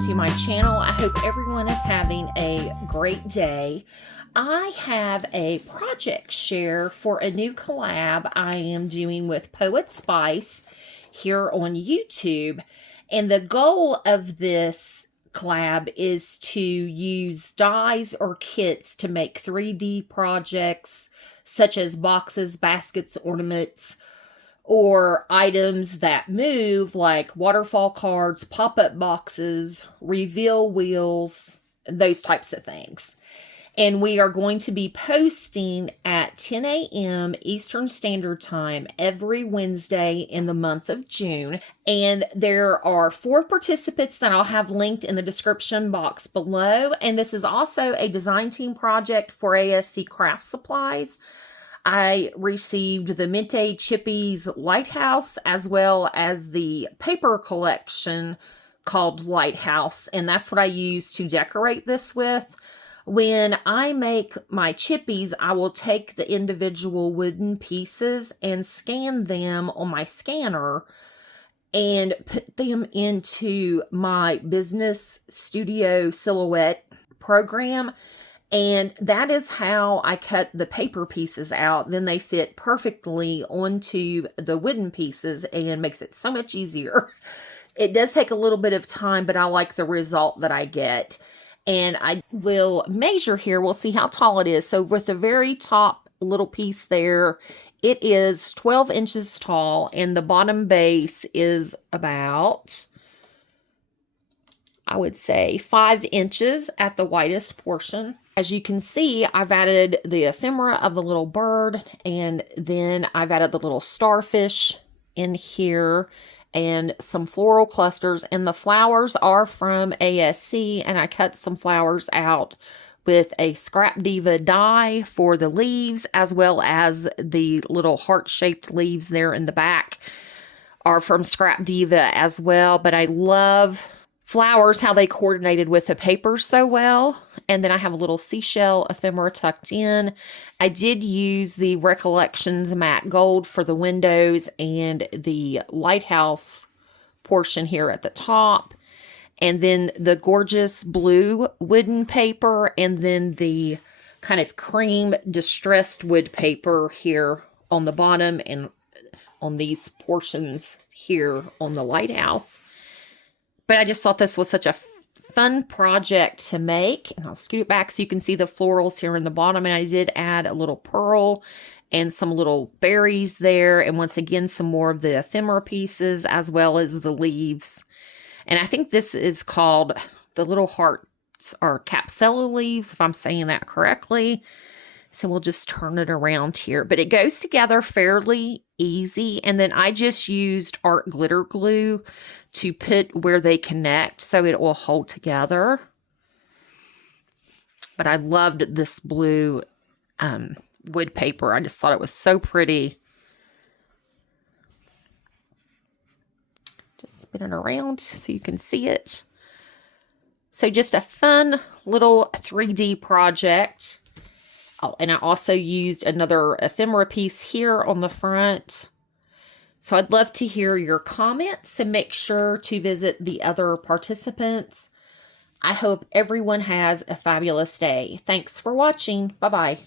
welcome to my channel. I hope everyone is having a great day. I have a project share for a new collab I am doing with Poetspice here on YouTube. And the goal of this collab is to use dies or kits to make 3D projects such as boxes, baskets, ornaments, or items that move like waterfall cards, pop-up boxes, reveal wheels, those types of things. And we are going to be posting at 10 a.m. Eastern Standard Time every Wednesday in the month of June. And there are 4 participants that I'll have linked in the description box below. And this is also a design team project for ASC Craft Supplies. I received the Mintay, Chippies, Lighthouse, as well as the paper collection called Lighthouse, and that's what I use to decorate this with. When I make my Chippies, I will take the individual wooden pieces and scan them on my scanner and put them into my Business Studio Silhouette program. And that is how I cut the paper pieces out. Then they fit perfectly onto the wooden pieces and makes it so much easier. It does take a little bit of time, but I like the result that I get. And I will measure here. We'll see how tall it is. So with the very top little piece there, it is 12 inches tall. And the bottom base is about, I would say, 5 inches at the widest portion. As you can see, I've added the ephemera of the little bird, and then I've added the little starfish in here and some floral clusters, and the flowers are from ASC, and I cut some flowers out with a Scrap Diva die for the leaves, as well as the little heart-shaped leaves there in the back are from Scrap Diva as well. But I love flowers, how they coordinated with the paper so well. And then I have a little seashell ephemera tucked in. I did use the Recollections matte gold for the windows and the lighthouse portion here at the top. And then the gorgeous blue wooden paper, and then the kind of cream distressed wood paper here on the bottom and on these portions here on the lighthouse. But I just thought this was such a fun project to make. And I'll scoot it back so you can see the florals here in the bottom. And I did add a little pearl and some little berries there. And once again, some more of the ephemera pieces as well as the leaves. And I think this is called the little hearts or capsella leaves, if I'm saying that correctly. So we'll just turn it around here. But it goes together fairly easy. And then I just used art glitter glue to put where they connect so it will hold together. But I loved this blue wood paper. I just thought it was so pretty. Just spin it around so you can see it. So just a fun little 3D project. Oh, and I also used another ephemera piece here on the front. So I'd love to hear your comments and make sure to visit the other participants. I hope everyone has a fabulous day. Thanks for watching. Bye-bye.